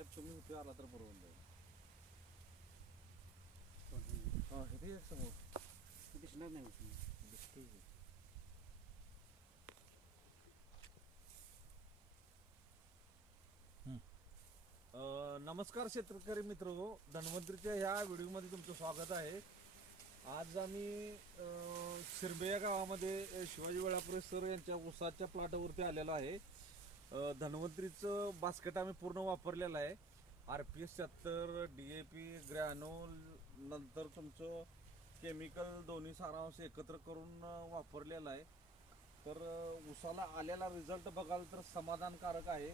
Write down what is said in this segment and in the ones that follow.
साहेब तुम्ही इथे आला तर बरोबर जाईल. हा हे समोर दिसणार नाही दिसतोय की. नमस्कार शेतकरी मित्र, धन्वंतरीच्या ह्या व्हिडिओमध्ये तुमचं स्वागत आहे. आज आम्ही शिरबे या गावामध्ये शिवाजी वेळापुरे सर यांच्या ऊसाच्या प्लॉटवरती आलेलो आहे. धन्वंतरीचं बास्केट आम्ही पूर्ण वापरलेलं आहे. RPS 76, DAP, ग्रॅनोल, नंतर तुमचं केमिकल दोन्ही सारांश एकत्र करून वापरलेलं आहे. तर ऊसाला आलेला रिझल्ट बघाल तर समाधानकारक आहे.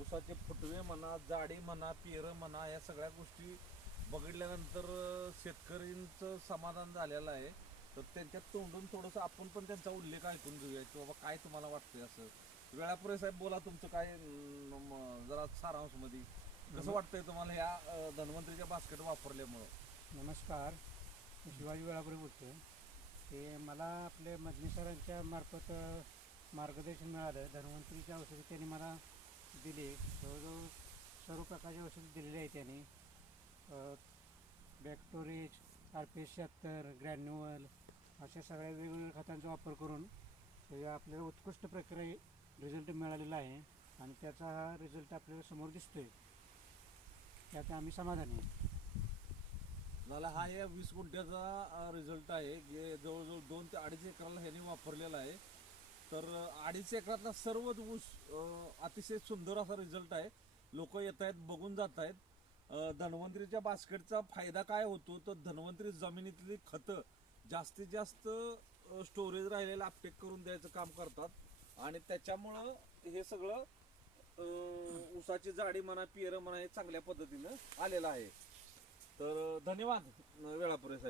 ऊसाचे फुटवे म्हणा, जाडी म्हणा, पेरं म्हणा, या सगळ्या गोष्टी बघितल्यानंतर शेतकऱ्यांचं समाधान झालेलं आहे. तर त्यांच्या तोंडून थोडंसं आपण पण त्यांचा उल्लेख ऐकून घेऊया की बाबा काय तुम्हाला वाटतंय. असं वेळापुरे साहेब बोला, तुमचं काय जरा सारांशमध्ये कसं वाटतंय तुम्हाला ह्या धन्वंतरीच्या बास्केट वापरल्यामुळं? नमस्कार, मी शिवाजी वेळापुरे बोलतो. ते मला आपले मदनी सरांच्या मार्फत मार्गदर्शन मिळालं. धन्वंतरीची औषधं त्यांनी मला दिली. जवळजवळ सर्व प्रकारची औषधं दिलेली आहे त्यांनी. बॅक्टोरेज, RPS 76, ग्रॅन्युअल अशा सगळ्या वेगवेगळ्या खतांचा वापर करून आपल्याला उत्कृष्ट प्रकारे रिझल्ट मिळालेला आहे आणि त्याचा हा रिझल्ट आपल्याला समोर दिसतोय. त्यात आम्ही समाधानी आहे. मला हा या 20 गुंठ्याचा रिझल्ट आहे, जे जवळजवळ 2 ते 2.5 एकराला ह्याने वापरलेला आहे. तर 2.5 एकरातला सर्वच ऊस अतिशय सुंदर असा रिझल्ट आहे. लोक येत आहेत, बघून जात आहेत. धन्वंतरीच्या बास्केटचा फायदा काय होतो तर धन्वंतरी जमिनीतली खतं जास्तीत जास्त स्टोरेज राहिलेलं अपटेक करून द्यायचं काम करतात आणि त्याच्यामुळं हे सगळं ऊसाची जाडी म्हणा, पेरं म्हणा, हे चांगल्या पद्धतीनं आलेलं आहे. तर धन्यवाद वेळापुरे साहेब.